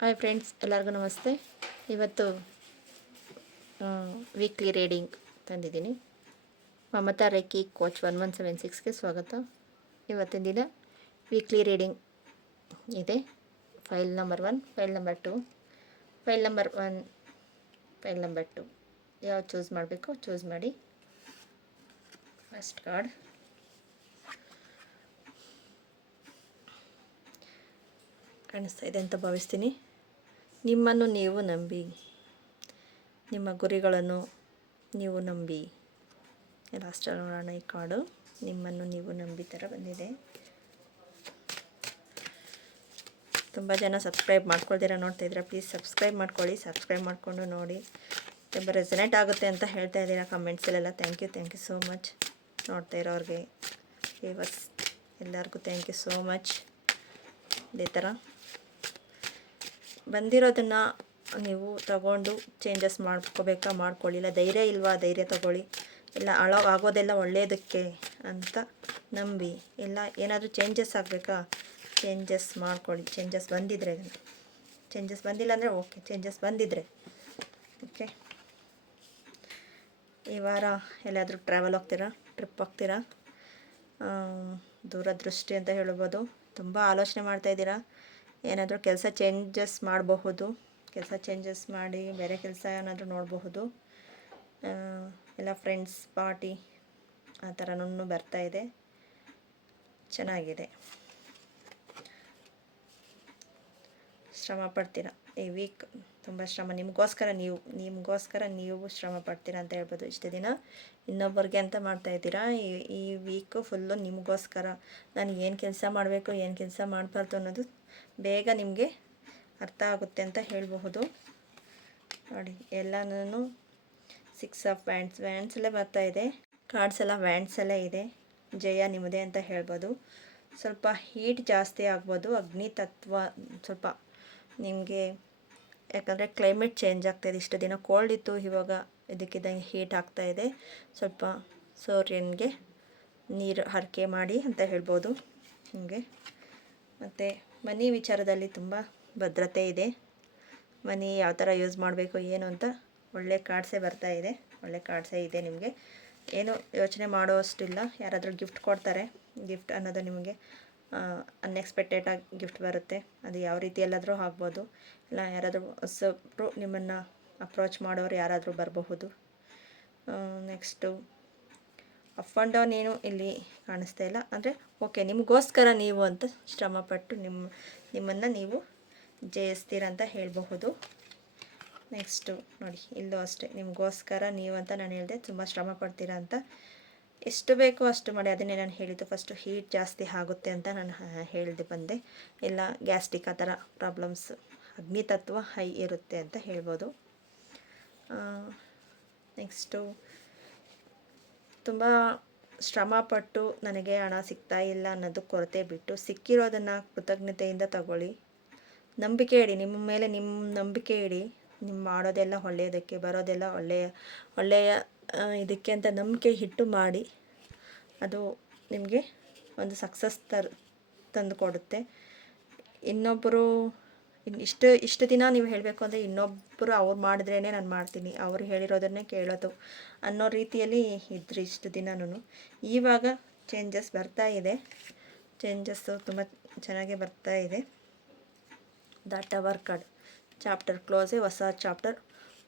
Hi friends, ಎಲ್ಲರಿಗೂ ನಮಸ್ತೆ. ಇವತ್ತು ವೀಕ್ಲಿ ರೀಡಿಂಗ್ ತಂದಿದ್ದೀನಿ. ಮಮತಾ ರೇಖಿ ಕೋಚ್ 1176ಗೆ ಸ್ವಾಗತ. ಇವತ್ತಿನ ದಿನ ವೀಕ್ಲಿ ರೀಡಿಂಗ್ ಇದೆ. File number 1, file number 2, file number 1, file number 2 ಯಾವ ಚೂಸ್ ಮಾಡಬೇಕು ಚೂಸ್ ಮಾಡಿ. ಫಸ್ಟ್ ಕಾರ್ಡ್ ಕಾಣಿಸ್ತಾ ಇದೆ ಅಂತ ಭಾವಿಸ್ತೀನಿ. ನಿಮ್ಮನ್ನು ನೀವು ನಂಬಿ, ನಿಮ್ಮ ಗುರಿಗಳನ್ನು ನೀವು ನಂಬಿ. ಲಾಸ್ಟಲ್ಲಿ ನೋಡೋಣ. ಈ ಕಾರ್ಡು ನಿಮ್ಮನ್ನು ನೀವು ನಂಬಿ ಥರ ಬಂದಿದೆ. ತುಂಬ ಜನ ಸಬ್ಸ್ಕ್ರೈಬ್ ಮಾಡ್ಕೊಳ್ತೀರಾ ನೋಡ್ತಾಯಿದ್ದೀರಾ, ಪ್ಲೀಸ್ ಸಬ್ಸ್ಕ್ರೈಬ್ ಮಾಡ್ಕೊಳ್ಳಿ. ಸಬ್ಸ್ಕ್ರೈಬ್ ಮಾಡಿಕೊಂಡು ನೋಡಿ. ತುಂಬ ರೆಸನೇಟ್ ಆಗುತ್ತೆ ಅಂತ ಹೇಳ್ತಾ ಇದ್ದೀರಾ ಕಮೆಂಟ್ಸಲ್ಲೆಲ್ಲ. Thank you so much. ನೋಡ್ತಾ ಇರೋರಿಗೆ ವ್ಯೂವರ್ಸ್ ಎಲ್ಲರಿಗೂ ಥ್ಯಾಂಕ್ ಯು ಸೋ ಮಚ್. ಇದೇ ಥರ ಬಂದಿರೋದನ್ನು ನೀವು ತಗೊಂಡು ಚೇಂಜಸ್ ಮಾಡ್ಕೋಬೇಕಾ ಮಾಡ್ಕೊಳ್ಳಿ. ಇಲ್ಲ ಧೈರ್ಯ ಇಲ್ವಾ, ಧೈರ್ಯ ತಗೊಳ್ಳಿ. ಇಲ್ಲ ಆಗೋದೆಲ್ಲ ಒಳ್ಳೆಯದಕ್ಕೆ ಅಂತ ನಂಬಿ. ಇಲ್ಲ ಏನಾದರೂ ಚೇಂಜಸ್ ಆಗಬೇಕಾ, ಚೇಂಜಸ್ ಮಾಡ್ಕೊಳ್ಳಿ. ಚೇಂಜಸ್ ಬಂದಿದ್ದರೆ, ಚೇಂಜಸ್ ಬಂದಿಲ್ಲ ಅಂದರೆ ಓಕೆ, ಚೇಂಜಸ್ ಬಂದಿದ್ದರೆ ಓಕೆ. ಈ ವಾರ ಎಲ್ಲಾದರೂ ಟ್ರಿಪ್ ಹೋಗ್ತೀರಾ, ದೂರದೃಷ್ಟಿ ಅಂತ ಹೇಳ್ಬೋದು. ತುಂಬ ಆಲೋಚನೆ ಮಾಡ್ತಾಯಿದ್ದೀರಾ. ಏನಾದರೂ ಕೆಲಸ ಚೇಂಜಸ್ ಮಾಡಬಹುದು, ಕೆಲಸ ಚೇಂಜಸ್ ಮಾಡಿ ಬೇರೆ ಕೆಲಸ ಏನಾದರೂ ನೋಡಬಹುದು. ಎಲ್ಲ ಫ್ರೆಂಡ್ಸ್ ಪಾರ್ಟಿ ಆ ಥರನೂ ಬರ್ತಾಯಿದೆ. ಚೆನ್ನಾಗಿದೆ. ಶ್ರಮ ಪಡ್ತೀರಾ ಈ ವೀಕ್, ತುಂಬ ಶ್ರಮ. ನಿಮಗೋಸ್ಕರ ನೀವು ಶ್ರಮ ಪಡ್ತೀರಾ ಅಂತ ಹೇಳ್ಬೋದು. ಇಷ್ಟು ದಿನ ಇನ್ನೊಬ್ಬರಿಗೆ ಅಂತ ಮಾಡ್ತಾಯಿದ್ದೀರಾ. ಈ ವೀಕು ಫುಲ್ಲು ನಿಮಗೋಸ್ಕರ. ನಾನು ಏನು ಕೆಲಸ ಮಾಡಬೇಕು, ಏನು ಕೆಲಸ ಮಾಡಬಾರ್ದು ಅನ್ನೋದು ಬೇಗ ನಿಮಗೆ ಅರ್ಥ ಆಗುತ್ತೆ ಅಂತ ಹೇಳಬಹುದು. ನೋಡಿ, ಎಲ್ಲನೂ 6 ಆಫ್ ವ್ಯಾಂಡ್ಸಲ್ಲೇ ಬರ್ತಾಯಿದೆ. ಕಾರ್ಡ್ಸ್ ಎಲ್ಲ ವ್ಯಾಂಡ್ಸಲ್ಲೇ ಇದೆ. ಜಯ ನಿಮ್ಮದೇ ಅಂತ ಹೇಳ್ಬೋದು. ಸ್ವಲ್ಪ ಹೀಟ್ ಜಾಸ್ತಿ ಆಗ್ಬೋದು, ಅಗ್ನಿ ತತ್ವ ಸ್ವಲ್ಪ ನಿಮಗೆ. ಯಾಕಂದರೆ ಕ್ಲೈಮೇಟ್ ಚೇಂಜ್ ಆಗ್ತಾಯಿದೆ. ಇಷ್ಟು ದಿನ ಕೋಲ್ಡ್ ಇತ್ತು, ಇವಾಗ ಇದಕ್ಕಿದ್ದಂಗೆ ಹೀಟ್ ಆಗ್ತಾಯಿದೆ. ಸ್ವಲ್ಪ ಸೂರ್ಯನಿಗೆ ನೀರು ಹರಕೆ ಮಾಡಿ ಅಂತ ಹೇಳ್ಬೋದು ನಿಮಗೆ. ಮತ್ತು ಮನಿ ವಿಚಾರದಲ್ಲಿ ತುಂಬ ಭದ್ರತೆ ಇದೆ. ಮನಿ ಯಾವ ಥರ ಯೂಸ್ ಮಾಡಬೇಕು ಏನು ಅಂತ ಒಳ್ಳೆ ಕಾರ್ಡ್ಸೇ ಬರ್ತಾಯಿದೆ. ಒಳ್ಳೆ ಕಾರ್ಡ್ಸೇ ಇದೆ ನಿಮಗೆ. ಏನು ಯೋಚನೆ ಮಾಡೋ ಅಷ್ಟಿಲ್ಲ. ಯಾರಾದರೂ ಗಿಫ್ಟ್ ಕೊಡ್ತಾರೆ, ಗಿಫ್ಟ್ ಅನ್ನೋದು ನಿಮಗೆ ಅನ್ಎಕ್ಸ್ಪೆಕ್ಟೆಡಾಗಿ ಗಿಫ್ಟ್ ಬರುತ್ತೆ. ಅದು ಯಾವ ರೀತಿಯಲ್ಲಾದರೂ ಆಗ್ಬೋದು. ಇಲ್ಲ ಯಾರಾದರೂ ಹೊಸಬ್ರು ನಿಮ್ಮನ್ನು ಅಪ್ರೋಚ್ ಮಾಡೋರು ಯಾರಾದರೂ ಬರಬಹುದು. ನೆಕ್ಸ್ಟು ಅಪ್ ಆ್ಯಂಡ್ ಡೌನ್ ಏನು ಇಲ್ಲಿ ಕಾಣಿಸ್ತಾ ಇಲ್ಲ. ಅಂದರೆ ಓಕೆ, ನಿಮಗೋಸ್ಕರ ನೀವು ಅಂತ ಶ್ರಮಪಟ್ಟು ನಿಮ್ಮನ್ನು ನೀವು ಜಯಿಸ್ತೀರ ಅಂತ ಹೇಳಬಹುದು. ನೆಕ್ಸ್ಟು ನೋಡಿ, ಇಲ್ಲೂ ಅಷ್ಟೇ ನಿಮಗೋಸ್ಕರ ನೀವು ಅಂತ ನಾನು ಹೇಳಿದೆ. ತುಂಬ ಶ್ರಮ ಪಡ್ತೀರಾ ಅಂತ. ಎಷ್ಟು ಬೇಕೋ ಅಷ್ಟು ಮಾಡಿ. ಅದನ್ನೇ ನಾನು ಹೇಳಿದ್ದು ಫಸ್ಟು, ಹೀಟ್ ಜಾಸ್ತಿ ಆಗುತ್ತೆ ಅಂತ ನಾನು ಹೇಳಿದೆ ಬಂದೆ. ಇಲ್ಲ ಗ್ಯಾಸ್ಟ್ರಿಕ್ ಆ ಥರ ಪ್ರಾಬ್ಲಮ್ಸ್, ಅಗ್ನಿ ತತ್ವ ಹೈ ಇರುತ್ತೆ ಅಂತ ಹೇಳ್ಬೋದು. ನೆಕ್ಸ್ಟು ತುಂಬ ಶ್ರಮಪಟ್ಟು ನನಗೆ ಹಣ ಸಿಗ್ತಾ ಇಲ್ಲ ಅನ್ನೋದು ಕೊರತೆ ಬಿಟ್ಟು, ಸಿಕ್ಕಿರೋದನ್ನು ಕೃತಜ್ಞತೆಯಿಂದ ತಗೊಳ್ಳಿ. ನಂಬಿಕೆ ಇಡಿ, ನಿಮ್ಮ ಮೇಲೆ ನಿಮ್ಮ ನಂಬಿಕೆ ಇಡಿ. ನಿಮ್ಮ ಮಾಡೋದೆಲ್ಲ ಒಳ್ಳೆಯದಕ್ಕೆ, ಬರೋದೆಲ್ಲ ಒಳ್ಳೆಯ ಇದಕ್ಕೆ ಅಂತ ನಂಬಿಕೆ ಇಟ್ಟು ಮಾಡಿ. ಅದು ನಿಮಗೆ ಒಂದು ಸಕ್ಸಸ್ ತಂದು ಕೊಡುತ್ತೆ. ಇನ್ನೊಬ್ಬರು ಇಷ್ಟು ದಿನ ನೀವು ಹೇಳಬೇಕು ಅಂದರೆ ಇನ್ನೊಬ್ಬರು ಅವ್ರು ಮಾಡಿದ್ರೇ ನಾನು ಮಾಡ್ತೀನಿ, ಅವರು ಹೇಳಿರೋದನ್ನೇ ಕೇಳೋದು ಅನ್ನೋ ರೀತಿಯಲ್ಲಿ ಇದ್ರಿ ಇಷ್ಟು ದಿನನೂ. ಇವಾಗ ಚೇಂಜಸ್ ಬರ್ತಾ ಇದೆ. ಚೇಂಜಸ್ಸು ತುಂಬ ಚೆನ್ನಾಗೇ ಬರ್ತಾ ಇದೆ. ದ ಟವರ್ ಕಾರ್ಡ್, ಚಾಪ್ಟರ್ ಕ್ಲೋಸೇ, ಹೊಸ ಚಾಪ್ಟರ್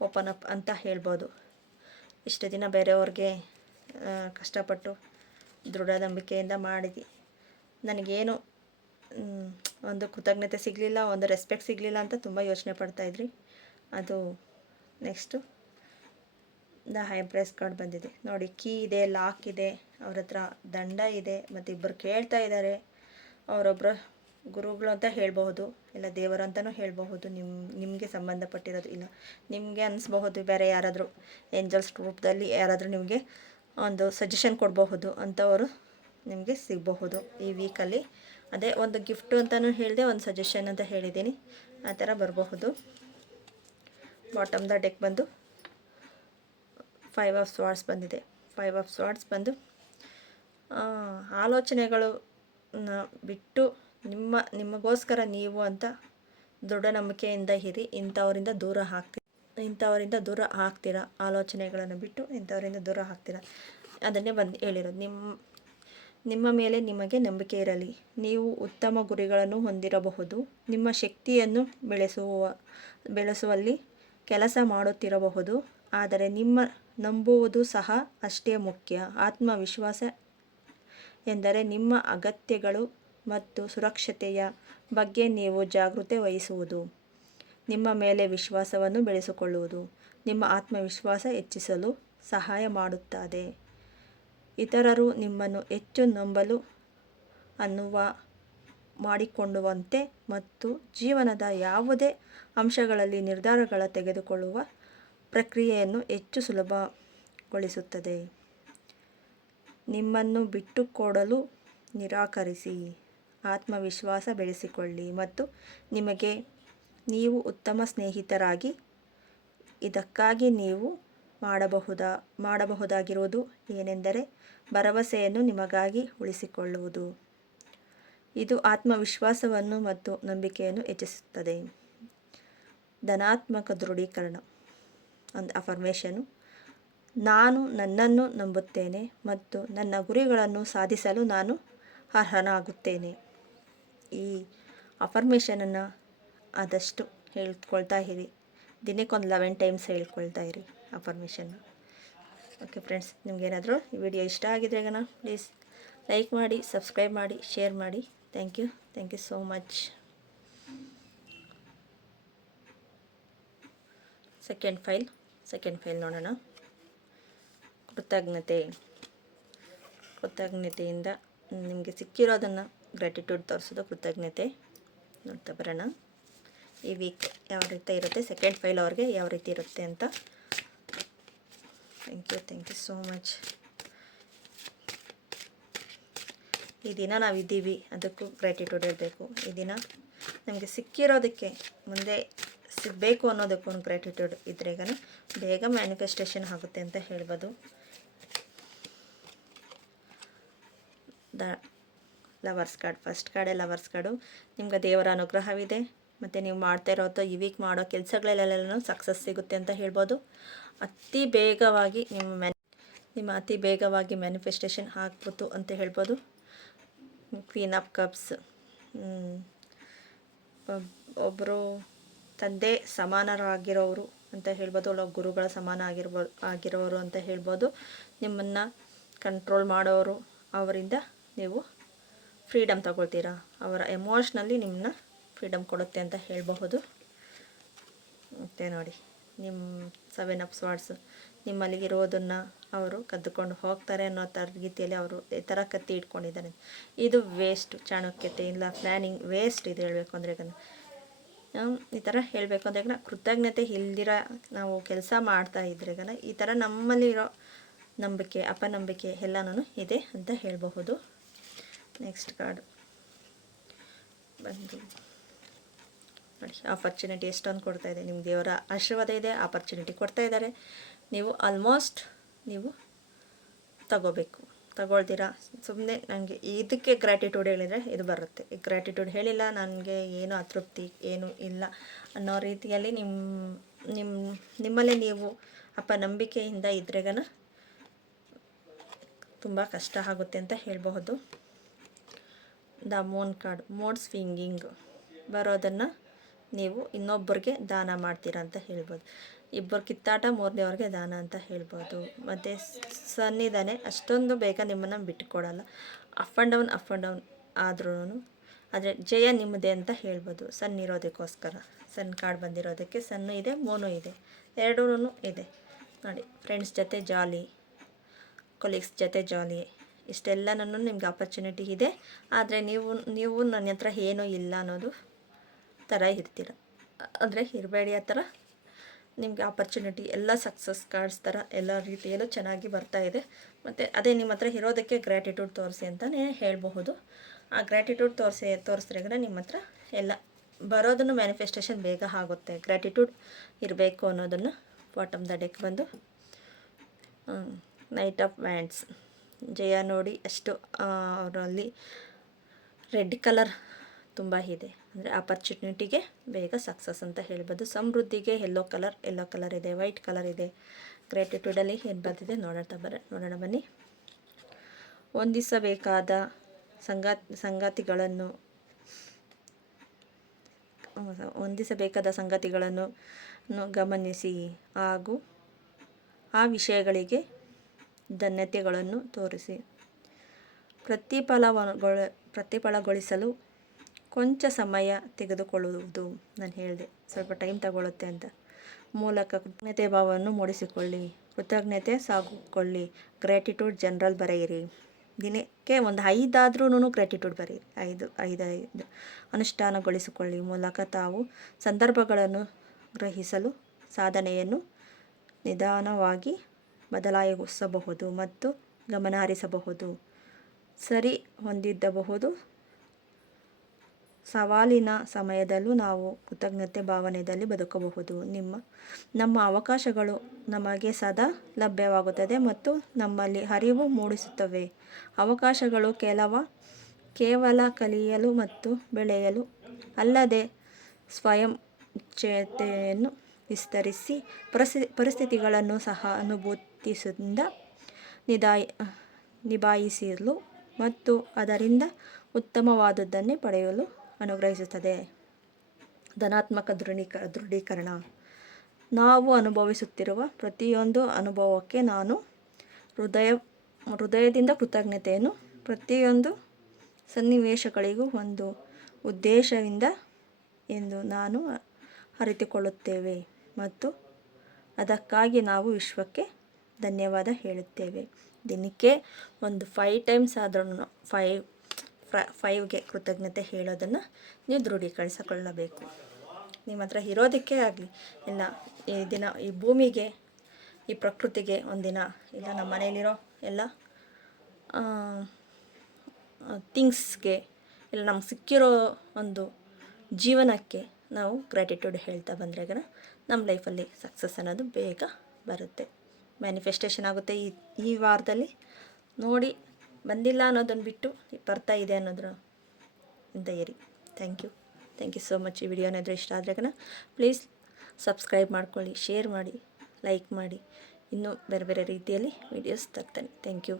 ಓಪನ್ ಅಪ್ ಅಂತ ಹೇಳ್ಬೋದು. ಇಷ್ಟು ದಿನ ಬೇರೆಯವ್ರಿಗೆ ಕಷ್ಟಪಟ್ಟು ದೃಢ ನಂಬಿಕೆಯಿಂದ ಮಾಡಿದ್ವಿ, ನನಗೇನು ಒಂದು ಕೃತಜ್ಞತೆ ಸಿಗಲಿಲ್ಲ, ಒಂದು ರೆಸ್ಪೆಕ್ಟ್ ಸಿಗಲಿಲ್ಲ ಅಂತ ತುಂಬ ಯೋಚನೆ ಪಡ್ತಾಯಿದ್ರಿ. ಅದು next the high price card ಬಂದಿದೆ. ನೋಡಿ, ಕೀ ಇದೆ, ಲಾಕ್ ಇದೆ, ಅವ್ರ ಹತ್ರ ದಂಡ ಇದೆ, ಮತ್ತು ಇಬ್ಬರು ಕೇಳ್ತಾ ಇದ್ದಾರೆ. ಅವರೊಬ್ಬರು ಗುರುಗಳು ಅಂತ ಹೇಳಬಹುದು, ಇಲ್ಲ ದೇವರು ಅಂತಲೂ ಹೇಳಬಹುದು. ನಿಮಗೆ ಸಂಬಂಧಪಟ್ಟಿರೋದು. ಇಲ್ಲ ನಿಮಗೆ ಅನಿಸ್ಬಹುದು ಬೇರೆ ಯಾರಾದರೂ ಏಂಜಲ್ಸ್ ರೂಪದಲ್ಲಿ ಯಾರಾದರೂ ನಿಮಗೆ ಒಂದು ಸಜೆಷನ್ ಕೊಡಬಹುದು. ಅಂಥವರು ನಿಮಗೆ ಸಿಗಬಹುದು ಈ ವೀಕಲ್ಲಿ. ಅದೇ ಒಂದು ಗಿಫ್ಟು ಅಂತಲೂ ಹೇಳಿದೆ, ಒಂದು ಸಜೆಷನ್ ಅಂತ ಹೇಳಿದ್ದೀನಿ. ಆ ಥರ ಬರಬಹುದು. ಬಾಟಮ್ ದ ಡೆಕ್ ಬಂದು 5 ಆಫ್ ಸ್ವಾರ್ಡ್ಸ್ ಬಂದಿದೆ. 5 ಆಫ್ ಸ್ವಾರ್ಡ್ಸ್ ಬಂದು ಆಲೋಚನೆಗಳು ಬಿಟ್ಟು ನಿಮಗೋಸ್ಕರ ನೀವು ಅಂತ ದೃಢ ನಂಬಿಕೆಯಿಂದ ಇರಿ. ಇಂಥವರಿಂದ ದೂರ ಆಗ್ತೀರಾ. ಆಲೋಚನೆಗಳನ್ನು ಬಿಟ್ಟು ಇಂಥವರಿಂದ ದೂರ ಆಗ್ತೀರಾ. ಅದನ್ನೇ ಹೇಳಿರೋದು. ನಿಮ್ಮ ಮೇಲೆ ನಿಮಗೆ ನಂಬಿಕೆ ಇರಲಿ. ನೀವು ಉತ್ತಮ ಗುರಿಗಳನ್ನು ಹೊಂದಿರಬಹುದು. ನಿಮ್ಮ ಶಕ್ತಿಯನ್ನು ಬೆಳೆಸುವಲ್ಲಿ ಕೆಲಸ ಮಾಡುತ್ತಿರಬಹುದು. ಆದರೆ ನಿಮ್ಮ ನಂಬುವುದು ಸಹ ಅಷ್ಟೇ ಮುಖ್ಯ. ಆತ್ಮವಿಶ್ವಾಸ ಎಂದರೆ ನಿಮ್ಮ ಅಗತ್ಯಗಳು ಮತ್ತು ಸುರಕ್ಷತೆಯ ಬಗ್ಗೆ ನೀವು ಜಾಗೃತೆ ವಹಿಸುವುದು. ನಿಮ್ಮ ಮೇಲೆ ವಿಶ್ವಾಸವನ್ನು ಬೆಳೆಸಿಕೊಳ್ಳುವುದು ನಿಮ್ಮ ಆತ್ಮವಿಶ್ವಾಸ ಹೆಚ್ಚಿಸಲು ಸಹಾಯ ಮಾಡುತ್ತದೆ. ಇತರರು ನಿಮ್ಮನ್ನು ಹೆಚ್ಚು ನಂಬಲು ಮಾಡಿಕೊಳ್ಳುವಂತೆ ಮತ್ತು ಜೀವನದ ಯಾವುದೇ ಅಂಶಗಳಲ್ಲಿ ನಿರ್ಧಾರಗಳ ತೆಗೆದುಕೊಳ್ಳುವ ಪ್ರಕ್ರಿಯೆಯನ್ನು ಹೆಚ್ಚು ಸುಲಭಗೊಳಿಸುತ್ತದೆ. ನಿಮ್ಮನ್ನು ಬಿಟ್ಟುಕೊಡಲು ನಿರಾಕರಿಸಿ. ಆತ್ಮವಿಶ್ವಾಸ ಬೆಳೆಸಿಕೊಳ್ಳಿ ಮತ್ತು ನಿಮಗೆ ನೀವು ಉತ್ತಮ ಸ್ನೇಹಿತರಾಗಿ. ಇದಕ್ಕಾಗಿ ನೀವು ಮಾಡಬಹುದಾಗಿರುವುದು ಏನೆಂದರೆ ಭರವಸೆಯನ್ನು ನಿಮಗಾಗಿ ಉಳಿಸಿಕೊಳ್ಳುವುದು. ಇದು ಆತ್ಮವಿಶ್ವಾಸವನ್ನು ಮತ್ತು ನಂಬಿಕೆಯನ್ನು ಹೆಚ್ಚಿಸುತ್ತದೆ. ಧನಾತ್ಮಕ ದೃಢೀಕರಣ ಒಂದು ಅಫರ್ಮೇಷನು. ನಾನು ನನ್ನನ್ನು ನಂಬುತ್ತೇನೆ ಮತ್ತು ನನ್ನ ಗುರಿಗಳನ್ನು ಸಾಧಿಸಲು ನಾನು ಅರ್ಹನಾಗುತ್ತೇನೆ. ಈ ಅಫರ್ಮೇಷನನ್ನು ಆದಷ್ಟು ಹೇಳ್ಕೊಳ್ತಾ ಇರಿ. ದಿನಕ್ಕೊಂದು 11 ಟೈಮ್ಸ್ ಹೇಳ್ಕೊಳ್ತಾ ಇರಿ ಅಫರ್ಮೇಷನ್ನ. ಓಕೆ ಫ್ರೆಂಡ್ಸ್, ನಿಮಗೇನಾದರೂ ಈ ವಿಡಿಯೋ ಇಷ್ಟ ಆಗಿದ್ರೆ ಪ್ಲೀಸ್ ಲೈಕ್ ಮಾಡಿ, ಸಬ್ಸ್ಕ್ರೈಬ್ ಮಾಡಿ, ಶೇರ್ ಮಾಡಿ. Thank you so much. Second file ನೋಡೋಣ. ಕೃತಜ್ಞತೆಯಿಂದ ನಿಮಗೆ ಸಿಕ್ಕಿರೋದನ್ನು ಗ್ರ್ಯಾಟಿಟ್ಯೂಡ್ ತೋರಿಸೋದು ಕೃತಜ್ಞತೆ ನೋಡ್ತಾ ಬರೋಣ. ಈ ವೀಕ್ ಯಾವ ರೀತಿ ಇರುತ್ತೆ, ಸೆಕೆಂಡ್ ಫೈಲ್ ಅವ್ರಿಗೆ ಯಾವ ರೀತಿ ಇರುತ್ತೆ ಅಂತ. Thank you so much. ಈ ದಿನ ನಾವಿದ್ದೀವಿ ಅದಕ್ಕೂ ಗ್ರ್ಯಾಟಿಟ್ಯೂಡ್ ಇರಬೇಕು. ಈ ದಿನ ನಮಗೆ ಸಿಕ್ಕಿರೋದಕ್ಕೆ ಮುಂದೆ ಸಿಗಬೇಕು ಅನ್ನೋದಕ್ಕೂ ಗ್ರ್ಯಾಟಿಟ್ಯೂಡ್ ಇದ್ರೆ ಬೇಗ ಮ್ಯಾನಿಫೆಸ್ಟೇಷನ್ ಆಗುತ್ತೆ ಅಂತ ಹೇಳ್ಬೋದು. ಲವರ್ಸ್ ಕಾರ್ಡ್, ಫಸ್ಟ್ ಕಾರ್ಡೇ ಲವರ್ಸ್ ಕಾರ್ಡು. ನಿಮ್ಗೆ ದೇವರ ಅನುಗ್ರಹವಿದೆ ಮತ್ತು ನೀವು ಮಾಡ್ತಾ ಇರೋದು ಈ ವೀಕ್ ಮಾಡೋ ಕೆಲಸಗಳಲ್ಲೆಲ್ಲನೂ ಸಕ್ಸಸ್ ಸಿಗುತ್ತೆ ಅಂತ ಹೇಳ್ಬೋದು. ಅತಿ ಬೇಗವಾಗಿ ಅತಿ ಬೇಗವಾಗಿ ಮ್ಯಾನಿಫೆಸ್ಟೇಷನ್ ಆಗ್ಬಿಟ್ಟು ಅಂತ ಹೇಳ್ಬೋದು. ಕ್ವೀನ್ ಆಫ್ ಕಪ್ಸ್, ಒಬ್ಬರು ತಂದೆ ಸಮಾನರಾಗಿರೋರು ಅಂತ ಹೇಳ್ಬೋದು. ಗುರುಗಳ ಸಮಾನ ಆಗಿರೋರು ಅಂತ ಹೇಳ್ಬೋದು. ನಿಮ್ಮನ್ನು ಕಂಟ್ರೋಲ್ ಮಾಡೋರು, ಅವರಿಂದ ನೀವು ಫ್ರೀಡಮ್ ತಗೊಳ್ತೀರಾ. ಅವರ ಎಮೋಷ್ನಲ್ಲಿ ನಿಮ್ಮನ್ನ ಫ್ರೀಡಮ್ ಕೊಡುತ್ತೆ ಅಂತ ಹೇಳಬಹುದು. ಮತ್ತು ನೋಡಿ, ನಿಮ್ಮ 7 ಆಫ್ ಸ್ವಾರ್ಡ್ಸ್ ನಿಮ್ಮಲ್ಲಿ ಇರೋದನ್ನು ಅವರು ಕದ್ದುಕೊಂಡು ಹೋಗ್ತಾರೆ ಅನ್ನೋ ರೀತಿಯಲ್ಲಿ ಅವರು ಈ ಥರ ಕತ್ತಿ ಇಟ್ಕೊಂಡಿದ್ದಾರೆ. ಇದು ವೇಸ್ಟ್, ಚಾಣಕ್ಯತೆ ಇಲ್ಲ, ಪ್ಲ್ಯಾನಿಂಗ್ ವೇಸ್ಟ್. ಇದು ಹೇಳಬೇಕು ಅಂದರೆ ಈ ಥರ ಹೇಳಬೇಕು ಅಂದರೆ ಕೃತಜ್ಞತೆ ಇಲ್ದಿರ ನಾವು ಕೆಲಸ ಮಾಡ್ತಾ ಇದ್ರೆ ಈ ಥರ ನಮ್ಮಲ್ಲಿರೋ ನಂಬಿಕೆ, ಅಪನಂಬಿಕೆ ಎಲ್ಲನೂ ಇದೆ ಅಂತ ಹೇಳಬಹುದು. ನೆಕ್ಸ್ಟ್ ಕಾರ್ಡ್ ಬಂದು ನೋಡಿ, ಆಪರ್ಚುನಿಟಿ ಎಷ್ಟೊಂದು ಕೊಡ್ತಾ ಇದೆ. ನಿಮ್ಮ ದೇವರ ಆಶೀರ್ವಾದ ಇದೆ, ಆಪರ್ಚುನಿಟಿ ಕೊಡ್ತಾ ಇದ್ದಾರೆ. ನೀವು ಆಲ್ಮೋಸ್ಟ್ ತಗೊಳ್ತೀರಾ. ಸುಮ್ಮನೆ ನನಗೆ ಇದಕ್ಕೆ ಗ್ರ್ಯಾಟಿಟ್ಯೂಡ್ ಹೇಳಿದರೆ ಇದು ಬರುತ್ತೆ. ಈ ಗ್ರ್ಯಾಟಿಟ್ಯೂಡ್ ಹೇಳಿಲ್ಲ, ನನಗೆ ಏನು ಅತೃಪ್ತಿ ಏನೂ ಇಲ್ಲ ಅನ್ನೋ ರೀತಿಯಲ್ಲಿ ನಿಮ್ಮಲ್ಲೇ ನೀವು ಅಪನಂಬಿಕೆಯಿಂದ ಇದ್ರೆ ತುಂಬ ಕಷ್ಟ ಆಗುತ್ತೆ ಅಂತ ಹೇಳಬಹುದು. The moon card, mood swinging ಬರೋದನ್ನು ನೀವು ಇನ್ನೊಬ್ಬರಿಗೆ ದಾನ ಮಾಡ್ತೀರಾ ಅಂತ ಹೇಳ್ಬೋದು. ಇಬ್ಬರು ಕಿತ್ತಾಟ, ಮೂರನೇವ್ರಿಗೆ ದಾನ ಅಂತ ಹೇಳ್ಬೋದು. ಮತ್ತು ಸನ್ನಿಧಾನೆ ಅಷ್ಟೊಂದು ಬೇಗ ನಿಮ್ಮನ್ನು ಬಿಟ್ಟುಕೊಡಲ್ಲ. ಅಪ್ ಆ್ಯಂಡ್ ಡೌನ್ ಆದ್ರೂ ಆದರೆ ಜಯ ನಿಮ್ಮದೇ ಅಂತ ಹೇಳ್ಬೋದು. ಸನ್ ಇರೋದಕ್ಕೋಸ್ಕರ ಸನ್ ಕಾರ್ಡ್ ಬಂದಿರೋದಕ್ಕೆ ಸನ್ನು ಇದೆ, ಮೂನು ಇದೆ, ಎರಡೂ ಇದೆ. ನೋಡಿ, ಫ್ರೆಂಡ್ಸ್ ಜೊತೆ ಜಾಲಿ, ಕೊಲೀಗ್ಸ್ ಜೊತೆ ಜಾಲಿ, ಇಷ್ಟೆಲ್ಲನೂ ನಿಮ್ಗೆ ಆಪರ್ಚುನಿಟಿ ಇದೆ. ಆದರೆ ನೀವು ನನ್ನ ಹತ್ರ ಏನೂ ಇಲ್ಲ ಅನ್ನೋದು ಥರ ಇರ್ತೀರ. ಆದರೆ ಇರಬೇಡಿ ಆ ಥರ. ನಿಮಗೆ ಆಪರ್ಚುನಿಟಿ ಎಲ್ಲ ಸಕ್ಸಸ್ ಕಾರ್ಡ್ಸ್ ಥರ ಎಲ್ಲ ರೀತಿಯಲ್ಲೂ ಚೆನ್ನಾಗಿ ಬರ್ತಾ ಇದೆ. ಮತ್ತು ಅದೇ ನಿಮ್ಮ ಹತ್ರ ಇರೋದಕ್ಕೆ ಗ್ರ್ಯಾಟಿಟ್ಯೂಡ್ ತೋರಿಸಿ ಅಂತಲೇ ಹೇಳಬಹುದು. ಆ ಗ್ರ್ಯಾಟಿಟ್ಯೂಡ್ ತೋರಿಸಿದ್ರೆ ನಿಮ್ಮ ಹತ್ರ ಎಲ್ಲ ಬರೋದನ್ನು ಮ್ಯಾನಿಫೆಸ್ಟೇಷನ್ ಬೇಗ ಆಗುತ್ತೆ. ಗ್ರ್ಯಾಟಿಟ್ಯೂಡ್ ಇರಬೇಕು ಅನ್ನೋದನ್ನು. ಬಾಟಮ್ ದ ಡೆಕ್ ಬಂದು ನೈಟ್ ಆಫ್ ವ್ಯಾಂಡ್ಸ್. ಜಯ ನೋಡಿ, ಅಷ್ಟು ಅವರಲ್ಲಿ ರೆಡ್ ಕಲರ್ ತುಂಬ ಇದೆ. ಅಂದರೆ ಆಪರ್ಚುನಿಟಿಗೆ ಬೇಗ ಸಕ್ಸಸ್ ಅಂತ ಹೇಳ್ಬೋದು. ಸಮೃದ್ಧಿಗೆ ಯೆಲ್ಲೋ ಕಲರ್ ಇದೆ, ವೈಟ್ ಕಲರ್ ಇದೆ. ಗ್ರ್ಯಾಟಿಟ್ಯೂಡಲ್ಲಿ ಏನು ಬರ್ತಿದೆ ನೋಡೋಣ ಬನ್ನಿ. ಹೊಂದಿಸಬೇಕಾದ ಸಂಗತಿಗಳನ್ನು ಗಮನಿಸಿ ಹಾಗೂ ಆ ವಿಷಯಗಳಿಗೆ ಧನ್ಯತೆಗಳನ್ನು ತೋರಿಸಿ. ಪ್ರತಿಫಲಗೊಳಿಸಲು ಕೊಂಚ ಸಮಯ ತೆಗೆದುಕೊಳ್ಳುವುದು, ನಾನು ಹೇಳಿದೆ ಸ್ವಲ್ಪ ಟೈಮ್ ತಗೊಳ್ಳುತ್ತೆ ಅಂತ, ಮೂಲಕ ಕೃತಜ್ಞತೆ ಭಾವವನ್ನು ಮೂಡಿಸಿಕೊಳ್ಳಿ. ಕೃತಜ್ಞತೆ ಸಾಗಿಕೊಳ್ಳಿ. ಗ್ರ್ಯಾಟಿಟ್ಯೂಡ್ ಜನರಲ್ ಬರೆಯಿರಿ. ದಿನಕ್ಕೆ ಒಂದು 5 ಆದ್ರೂ ಗ್ರ್ಯಾಟಿಟ್ಯೂಡ್ ಬರೆಯಿರಿ. 5 ಅನುಷ್ಠಾನಗೊಳಿಸಿಕೊಳ್ಳಿ. ಮೂಲಕ ತಾವು ಸಂದರ್ಭಗಳನ್ನು ಗ್ರಹಿಸಲು ಸಾಧನೆಯನ್ನು ನಿಧಾನವಾಗಿ ಬದಲಾಯಿಸಬಹುದು ಮತ್ತು ಗಮನಹರಿಸಬಹುದು. ಸರಿ ಹೊಂದಿದಬಹುದು. ಸವಾಲಿನ ಸಮಯದಲ್ಲೂ ನಾವು ಕೃತಜ್ಞತೆ ಭಾವನೆಯಲ್ಲಿ ಬದುಕಬಹುದು. ನಮ್ಮ ಅವಕಾಶಗಳು ನಮಗೆ ಸದಾ ಲಭ್ಯವಾಗುತ್ತದೆ ಮತ್ತು ನಮ್ಮಲ್ಲಿ ಅರಿವು ಮೂಡಿಸುತ್ತವೆ. ಅವಕಾಶಗಳು ಕೇವಲ ಕಲಿಯಲು ಮತ್ತು ಬೆಳೆಯಲು ಅಲ್ಲದೆ ಸ್ವಯಂ ಇಚ್ಛೆಯನ್ನು ವಿಸ್ತರಿಸಿ ಪರಿಸ್ಥಿತಿಗಳನ್ನು ಸಹ ಅನುಭೂತಿಯಿಂದ ನಿಭಾಯಿಸಲು ಮತ್ತು ಅದರಿಂದ ಉತ್ತಮವಾದುದನ್ನೇ ಪಡೆಯಲು ಅನುಗ್ರಹಿಸುತ್ತದೆ. ಧನಾತ್ಮಕ ದೃಢೀಕರಣ. ನಾವು ಅನುಭವಿಸುತ್ತಿರುವ ಪ್ರತಿಯೊಂದು ಅನುಭವಕ್ಕೆ ನಾನು ಹೃದಯದಿಂದ ಕೃತಜ್ಞತೆಯನ್ನು, ಪ್ರತಿಯೊಂದು ಸನ್ನಿವೇಶಗಳಿಗೂ ಒಂದು ಉದ್ದೇಶವಿದೆ ಎಂದು ನಾನು ಅರಿತುಕೊಳ್ಳುತ್ತೇವೆ ಮತ್ತು ಅದಕ್ಕಾಗಿ ನಾವು ವಿಶ್ವಕ್ಕೆ ಧನ್ಯವಾದ ಹೇಳುತ್ತೇವೆ. ದಿನಕ್ಕೆ ಒಂದು 5 ಟೈಮ್ಸ್ ಆದ್ರೂ 5ಗೆ ಕೃತಜ್ಞತೆ ಹೇಳೋದನ್ನು ನೀವು ದೃಢೀಕರಿಸಿಕೊಳ್ಳಬೇಕು. ನಿಮ್ಮ ಹತ್ರ ಇರೋದಕ್ಕೆ ಆಗಲಿ, ಇಲ್ಲ ಈ ದಿನ ಈ ಭೂಮಿಗೆ, ಈ ಪ್ರಕೃತಿಗೆ ಒಂದಿನ, ಇಲ್ಲ ನಮ್ಮ ಮನೆಯಲ್ಲಿರೋ ಎಲ್ಲ ಥಿಂಗ್ಸ್ಗೆ, ಇಲ್ಲ ನಮ್ಗೆ ಸಿಕ್ಕಿರೋ ಒಂದು ಜೀವನಕ್ಕೆ ನಾವು ಗ್ರ್ಯಾಟಿಟ್ಯೂಡ್ ಹೇಳ್ತಾ ಬಂದರೆ ನಮ್ಮ ಲೈಫಲ್ಲಿ ಸಕ್ಸಸ್ ಅನ್ನೋದು ಬೇಗ ಬರುತ್ತೆ, ಮ್ಯಾನಿಫೆಸ್ಟೇಷನ್ ಆಗುತ್ತೆ. ಈ ವಾರದಲ್ಲಿ ನೋಡಿ, ಬಂದಿಲ್ಲ ಅನ್ನೋದನ್ನು ಬಿಟ್ಟು ಬರ್ತಾ ಇದೆ ಅನ್ನೋದ್ರ ಇಂದ ಏರಿ. Thank you so much. ಈ ವಿಡಿಯೋ ಏನಾದರೂ ಇಷ್ಟ ಆದರೆ ಪ್ಲೀಸ್ ಸಬ್ಸ್ಕ್ರೈಬ್ ಮಾಡ್ಕೊಳ್ಳಿ, ಶೇರ್ ಮಾಡಿ, ಲೈಕ್ ಮಾಡಿ. ಇನ್ನೂ ಬೇರೆ ಬೇರೆ ರೀತಿಯಲ್ಲಿ ವೀಡಿಯೋಸ್ ತರ್ತೇನೆ. Thank you.